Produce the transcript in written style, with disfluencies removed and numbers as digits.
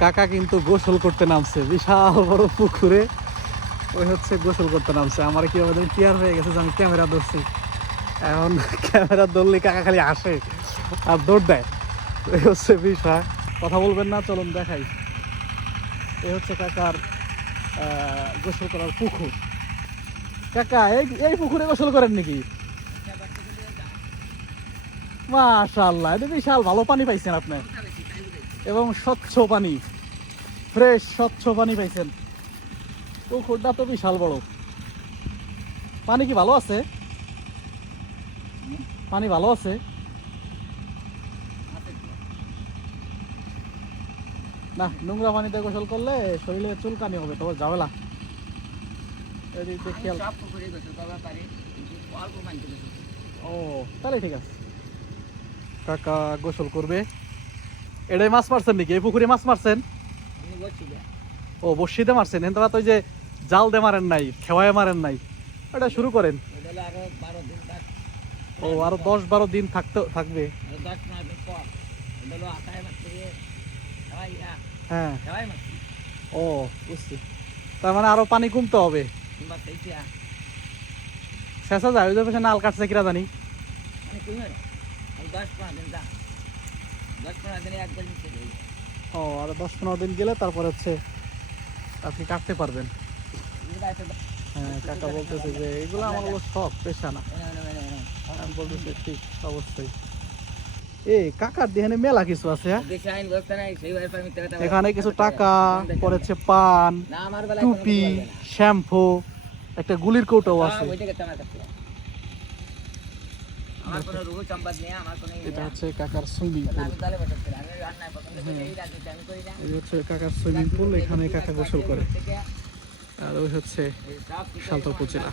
কাকা কিন্তু গোসল করতে নামছে বিশাল বড় পুকুরে। ওই হচ্ছে গোসল করতে নামছে। আমার কি আমাদের ক্লিয়ার হয়ে গেছে যে আমি ক্যামেরা ধরছি। এখন ক্যামেরা ধরলে কাকা খালি আসে আর দৌড় দেয়। এই হচ্ছে বিষয়। কথা বলবেন না, চলুন দেখাই। এই হচ্ছে কাকার গোসল করার পুকুর। কাকা এই পুকুরে গোসল করেন নাকি? মাশাআল্লাহ, এটা বিশাল ভালো পানি পাইছেন আপনি, এবং স্বচ্ছ পানি, ফ্রেশ স্বচ্ছ পানি পাইছেন। পুকুরটা তো বিশাল বড়। পানি কি ভালো আছে? পানি ভালো আছে? না, নোংরা পানিতে গোসল করলে শরীরে চুলকানি হবে, তোমার ঝামেলা। এদিকে খেয়াল। ও, তাহলে ঠিক আছে। কাকা গোসল করবে। এটাই মাছ মারছেন নাকি? এই পুকুরে মাছ মারছেন? ও, বড়শিতে মারছেন। এন তো ওই যে জাল দিয়ে মারেন নাই, খেওয়ায় মারেন নাই, এটা শুরু করেন। ও, আরো 10-12 দিন থাকবে। হ্যাঁ, ও বুঝছি। তার মানে আরো পানি কমতে হবে। শেষা যায় ওই যে পাশে নাল কাটছে কিরা জানি। ও, আরো 10-15 দিন গেলে তারপর হচ্ছে আপনি কাটতে পারবেন। হ্যাঁ, কাকা বলতেছে যে এগুলো আমার হলো শখ, পেশা না। আমি বলতেছি ঠিক, অবশ্যই। এই কাকার দেখানে মেলা কিছু আছে। এখানে কিছু টাকা পড়েছে, পান, টুপি, শ্যাম্পু, একটা গুলির কৌটাও আছে। এটা হচ্ছে কাকার সুইমিং পুল। এই হচ্ছে কাকার সুইমিং পুল, এখানে কাকা গোসল করে। আর ওই হচ্ছে সালতপুর জেলা।